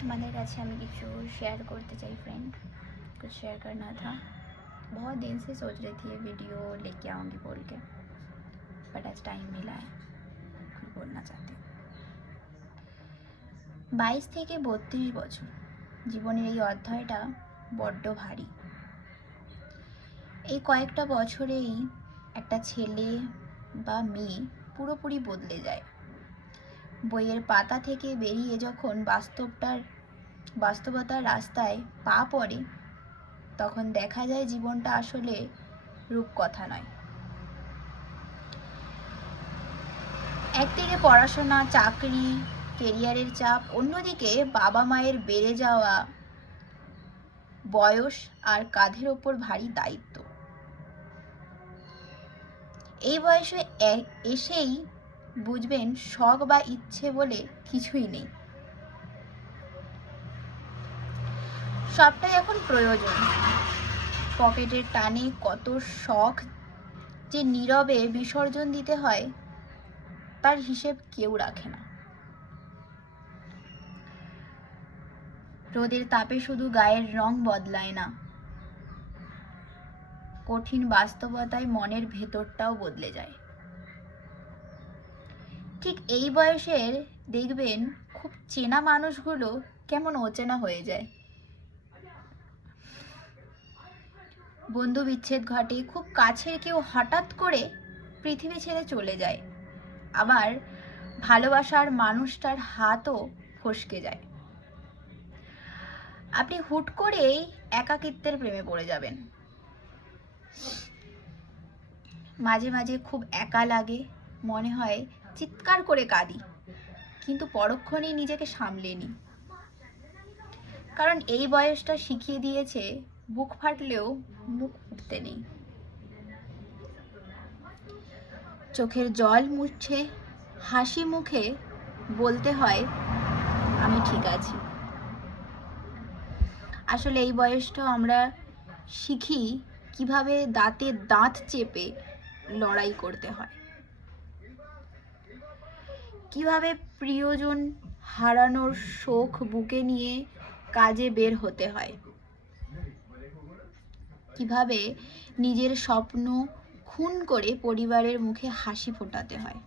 तुम्हारे काছে আমি কিছু शेयर करते चाहिए फ्रेंड। कुछ शेयर करना था। बहुत दिन से सोच रही थी ये वीडियो लेके आऊँगी बोल के, बट आज टाइम मिला है, कुछ बोलना चाहती हूँ। 22 থেকে 32 বছর জীবনের এই অধ্যায়টা বড্ড ভারী। এই কয়েকটা বছরেই একটা ছেলে বা মেয়ে পুরোপুরি বদলে যায়। বইয়ের পাতা থেকে বেরিয়ে যখন বাস্তবতার রাস্তায় পা পড়ে, তখন দেখা যায় জীবনটা আসলে রূপকথা নয়। একদিকে পড়াশোনা, চাকরি, কেরিয়ারের চাপ, অন্যদিকে বাবা মায়ের বেড়ে যাওয়া বয়স আর কাঁধের ওপর ভারী দায়িত্ব। এই বয়সে এসেই বুঝবেন শখ বা ইচ্ছে বলে কিছুই নেই, সবটাই এখন প্রয়োজন। পকেটের টানে কত শখ যে নীরবে বিসর্জন দিতে হয় তার হিসেব কেউ রাখে না। রোদের তাপে শুধু গায়ের রং বদলায় না, কঠিন বাস্তবতায় মনের ভেতরটাও বদলে যায়। ঠিক এই বয়সের দেখবেন খুব চেনা মানুষগুলো কেমন অচেনা হয়ে যায়। বন্ধু বিচ্ছেদ ঘটে, খুব কাছের কেউ হঠাৎ করে পৃথিবী ছেড়ে চলে যায়, আবার ভালোবাসার মানুষটার হাতও ফসকে যায়। আপনি হুট করেই একাকিত্বের প্রেমে পড়ে যাবেন। মাঝে মাঝে খুব একা লাগে, মনে হয় চিৎকার করে কাঁদি, কিন্তু পরক্ষণেই নিজেকে সামলে নিই। কারণ এই বয়সটা শিখিয়ে দিয়েছে বুক ফাটলেও মুখ ফুটতে নেই। চোখের জল মুছে হাসি মুখে বলতে হয় আমি ঠিক আছি। আসলে এই বয়সটা আমরা শিখি কিভাবে দাঁতে দাঁত চেপে লড়াই করতে হয়, কিভাবে প্রিয়জন হারানোর শোক বুকে নিয়ে কাজে বের হতে হয়, কিভাবে নিজের স্বপ্ন খুন করে পরিবারের মুখে হাসি ফোটাতে হয়।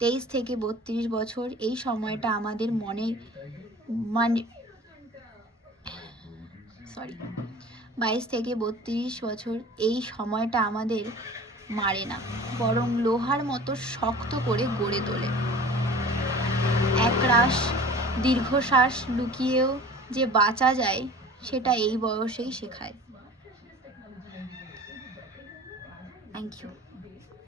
23 থেকে 32 বছর এই সময়টা আমাদের 22 থেকে 32 বছর এই সময়টা আমাদের মারে না, বরং লোহার মতো শক্ত করে গড়ে তোলে। একরাশ দীর্ঘশ্বাস লুকিয়েও যে বাঁচা যায় সেটা এই বয়সেই শেখায়। Thank you.